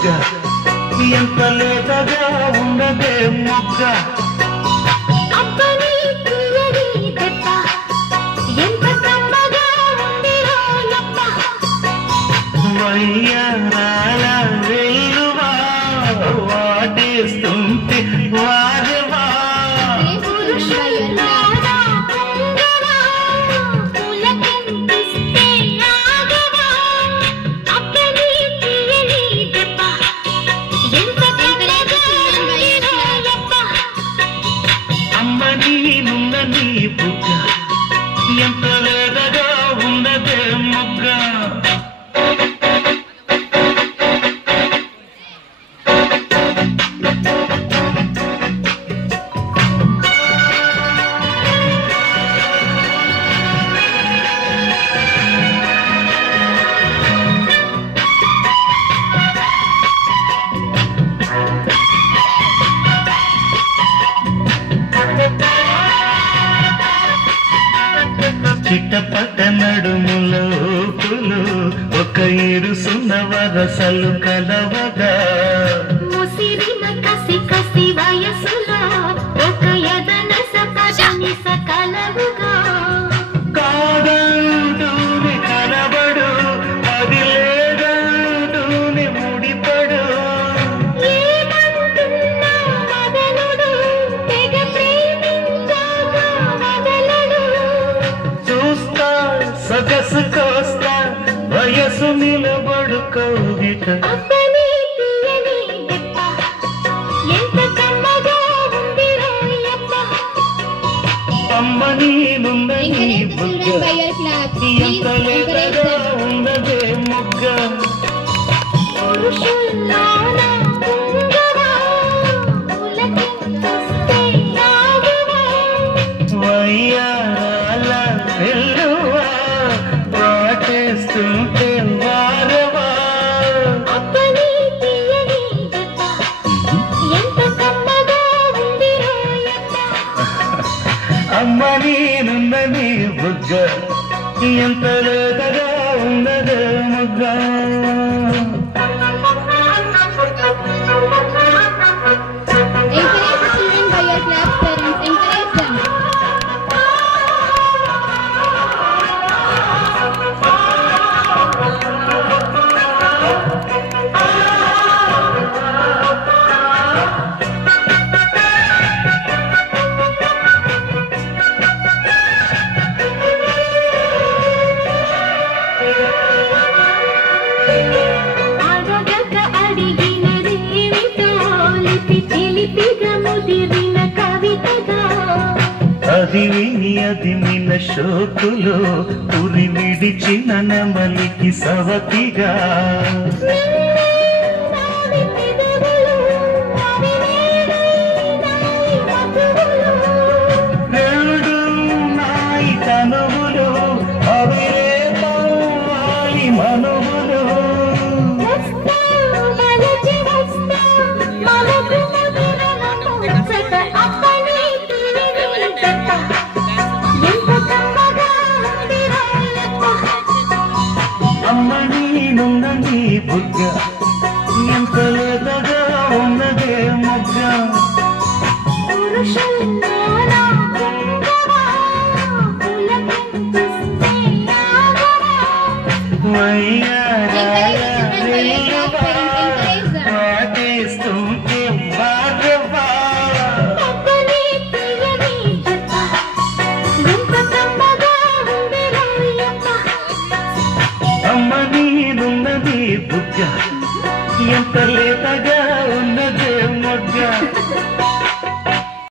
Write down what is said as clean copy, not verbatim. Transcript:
బుగ్గ ఎంత లేతగా ఉన్నదే మొగ్గ వయ్యారాల వెల్లువా వాటేస్తుంటే వారవా అమ్మ నీనున్న నీ బుగ్గ ఎంత లేదగా ఉన్నదే మొగ్గ చిట్టపట నడుములో పూలు ఒక ఇరుసున్న వరసలు కలవగా ముసిరిన కసి కసి వయసులో ఒక యదన సపజని సకలవుగా కాదంటూనే కనబడు అది లేదంటూనే ముడిపడు ఏమంటున్నా వదలుడు తెగ ప్రేమించాక వదలడు చూస్తా సొగసు కోస్తా వయసు నిలబడు కౌగిట అప్పని తీయని దెబ్బ ఎంత కమ్మగా ఉంది రోయప్ప అమ్మ నీనున్న నీ బుగ్గ ఎంత లేతగా ఉన్నదే మొగ్గ పురుషుల్లోన పుంగవా పులకింతొస్తే రాగవా వయ్యారాల వెల్లువా వాటేస్తుంటే వారవా అప్పని తీయని దెబ్బ ఎంత కమ్మగా ఉంది రోయప్ప అమ్మ నీనున్న నీ బుగ్గ ఎంత లేతగా ఉన్నదే మొగ్గ అడగక అడిగినదేమిటో లిపి చిలిపిగా ముదిరిన కవితగా అది విని అది మిన శోకులో ఉరి విడిచిన నెమలికి సవతిగా నావి పెదవులు అవి నావి మధువులు రెండు నాయి తనువులు అవి రేపాలి మనువులు వస్తా మలచి వస్తా మనకు మధురన ముచ్చట అప్పని తీయని దెబ్బ ఎంత కమ్మగా ఉంది రోయప్ప అమ్మ నీనున్న నీ బుగ్గ ఎంత లేతగా ఉన్నదే మొగ్గ పురుషుల్లోన